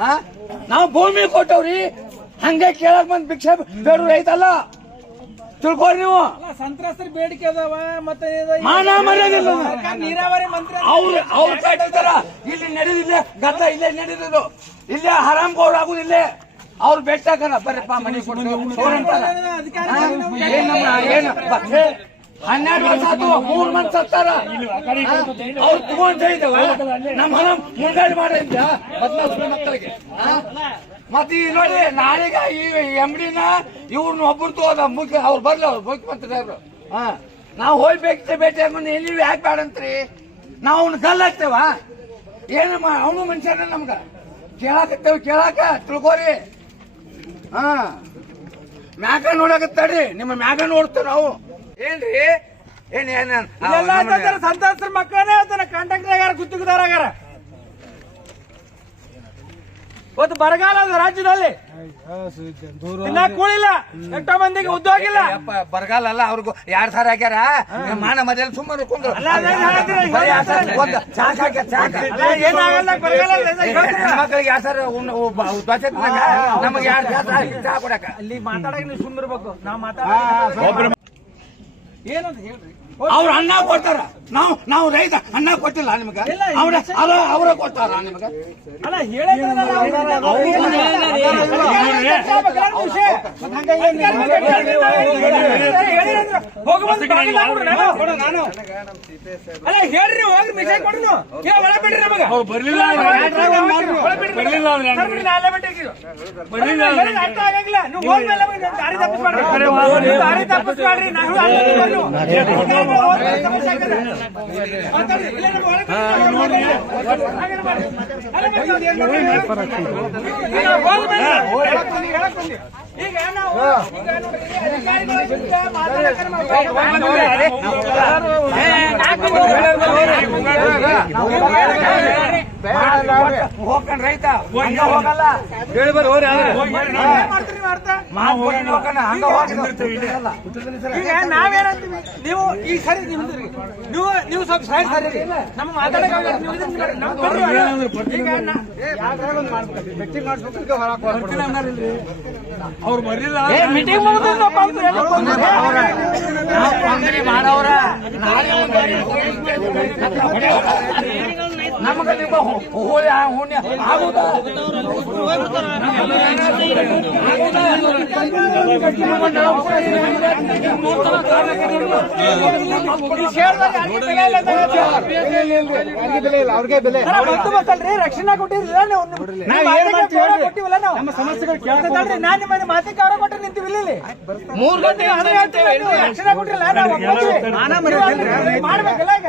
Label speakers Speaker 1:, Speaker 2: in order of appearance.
Speaker 1: ಆ? ನಾವು ಭೂಮಿ ಕೊಟ್ಟವ್ರಿ. ಹಂಗೆ ಕೇಳಕ್ ಬಂದ್ ಭಿಕ್ಷೆ ಬೇಡವ್ರು ಐತಲ್ಲ? ತಿಳ್ಕೊರಿ ನೀವು.
Speaker 2: ಸಂತ್ರಸ್ತರ ಬೇಡಿಕೆ ಅದಾವ ಮತ್ತೆ
Speaker 1: ಮಾನ
Speaker 2: ನೀರಾವರಿ ಮಂತ್ರಿ
Speaker 1: ಅವ್ರು ಅವ್ರು ಕಟ್ಟಿದಾರ ಇಲ್ಲಿ ನಡೆದಿಲ್ಲ ಗದ್ದ ಇಲ್ಲೇ ನಡೆದಿದ್ದು ಇಲ್ಲೇ ಹರಾಮ್ ಗೌರ್ ಆಗುದಿಲ್ಲ. ಅವ್ರು ಬೆಟ್ಟ ಬರ್ರಪ್ಪ ಮನೆ ಕೊಟ್ಟು. ಏನು ಏನ್? ಹನ್ನೆರಡು ವರ್ಷ ಆತು ಮೂರ್ ಮಂತ್ ಸತ್ತಾರ? ಅವ್ರು ತಗೊಂಡ್ ಹೇಳಿದವ ನಮ್ಮ ಹಣ ಮುಂಗಾಡಿ ಮಾಡಿದ್ದ ಮಕ್ಕಳಿಗೆ? ಮತ್ತೆ ಈ ನೋಡಿ, ನಾಳೆಗ ಈ ಎಂಡಿನ ಡಿನ ಇವ್ರನ್ನ ಒಬ್ಬರು ತಗೋದ, ಮುಖ್ಯ ಅವ್ರು ಬರ್ಲಿ ಅವ್ರು, ಮುಖ್ಯಮಂತ್ರಿ ಸಾಹೇಬ್ರು. ಹಾ ನಾವು ಬೇಕಿದ್ರೆ ಭೇಟಿ ಮುಂದೆ ನೀವು ಯಾಕೆ ಬೇಡಂತ್ರಿ ನಾವು ಅವ್ನ ಕಲ್ಲು ಹಾಕ್ತೇವ ಏನು ಅವನು ಮನುಷ್ಯನ ನಮ್ಗ. ಕೇಳಾಕತ್ತೇವ, ಕೇಳಾಕ, ತಿಳ್ಕೋರಿ. ಹಾ ಮ್ಯಾಗ ನೋಡಕತ್ತಾಡ್ರಿ ನಿಮ್ಮ ಮ್ಯಾಗ ನೋಡ್ತೇವೆ ನಾವು. ಏನ್ರಿ? ಏನ್ ಏನ್
Speaker 2: ಇಲ್ಲೆಲ್ಲ ಅಂತಂದ್ರೆ ಸಂತ್ರಸ್ತರ ಮಕ್ಕಳೇ ಹೇಳ್ತಾನೆ ಕಾಂಟ್ರಾಕ್ಟರ್ ಗುತ್ತಿಗೆದಾರ ಆಗ್ಯಾರ ಇವತ್ತು ಬರಗಾಲ ಅದ ರಾಜ್ಯದಲ್ಲಿ. ಇನ್ನ ಕೂಳಿಲ್ಲ. ಎಷ್ಟೋ ಮಂದಿಗೆ ಉದ್ಯೋಗ ಇಲ್ಲ.
Speaker 1: ಬರಗಾಲ ಅಲ್ಲ ಅವ್ರಿಗೂ ಎರಡ್ ಸಾವಿರ ಹಾಕ್ಯಾರ ಮಾನ ಮದ್ಯಲ್ಲಿ ಸುಮ್ಮನೆ ಕುಂದ್ರು. ಮಕ್ಕಳಿಗೆ ಎರಡ್ ಸಾವಿರ ನಮಗೆ ಎರಡ್ ಸಾವಿರ ಚಾ ಕೊಡಕ
Speaker 2: ಅಲ್ಲಿ ಮಾತಾಡಕ್ ನೀವು ಸುಮ್ಮನಿರ್ಬೇಕು ನಾವು ಮಾತಾಡ ಏನಂತ ಹೇಳ್ರಿ?
Speaker 1: ಅವ್ರ ಅನ್ನ ಕೊಡ್ತಾರ. ನಾವು ನಾವು ರೈತ ಅನ್ನ ಕೊಟ್ಟಿಲ್ಲ ನಿಮ್ಗೆ ಅವ್ರ ಕೊಟ್ಟಾರ ನಿಮ್ಗೆ
Speaker 2: ಅಲ್ಲ. ಹೇಳ್ರಿ ಹೋಗ್ರಿ ಮೆಸೇಜ್ ಕೊಡ್ರಿ ನೀವು. ಏ, ಒಳ ಬಿಡ್ರಿ ನಮಗ.
Speaker 3: ಬರ್ಲಿಲ್ಲ ಬರ್ಲಿಲ್ಲ
Speaker 2: ಬರ್ಲಿಲ್ಲ ಅರ್ಥ ಆಗಂಗಿಲ್ಲ. ನೀವು ಹೋದ್ಮೇಲೆ ದಾರಿ ತಪ್ಪಿಸ್ಬೇಡ್ರಿ. ನೀವು ದಾರಿ ತಪ್ಪಿಸ್ಬೇಡ್ರಿ. ನಾವು ಈಗ ನಾವು ಈಗ ಅಧಿಕಾರಿಗಳ
Speaker 1: ಹೋಗ್ಕೊಂಡ್ ರೈತ. ಹಂಗ ಹೋಗಲ್ಲ.
Speaker 3: ಹೇಳಿ ಬರ್ರಿ ಹೋರಿ
Speaker 2: ನೀವು. ಈಗ ನಾವೇನಂತೀವಿ? ನೀವು ಈ ಸರಿ ನೀವು ನೀವು ನೀವು ಸ್ವಲ್ಪ ಸರಿ ಇರಿ. ನಮ್ಮ
Speaker 3: ಅವ್ರು ಬರ್ಲಿಲ್ಲ
Speaker 2: ಮೀಟಿಂಗ್ ಮುಗಿದ್ರೆ
Speaker 1: ನಮಗ ನಿಮ್ಮ ಹೋಳಿ ಹುಣ್ಯ ಆಗುದ?
Speaker 2: ಅವ್ರಿಗೆ ಬೆಲೆ ಬಂದ್ರಿ ರಕ್ಷಣೆ ಕೊಟ್ಟಿರಲಿಲ್ಲ ಕೊಟ್ಟಿವಲ್ಲ ನಾವು? ನಮ್ಮ ಸಮಸ್ಯೆಗಳು ನಾನು ನಿಮ್ಮ ಮಾತಿಗೆ ಗೌರವ ಕೊಟ್ಟರೆ ನಿಂತೀವಿ ಇಲ್ಲಿ ಮೂರು ಗಂಟೆ ರಕ್ಷಣೆ ಕೊಟ್ಟಿರಲ್ಲ ಮಾಡ್ಬೇಕಲ್ಲ ಈಗ?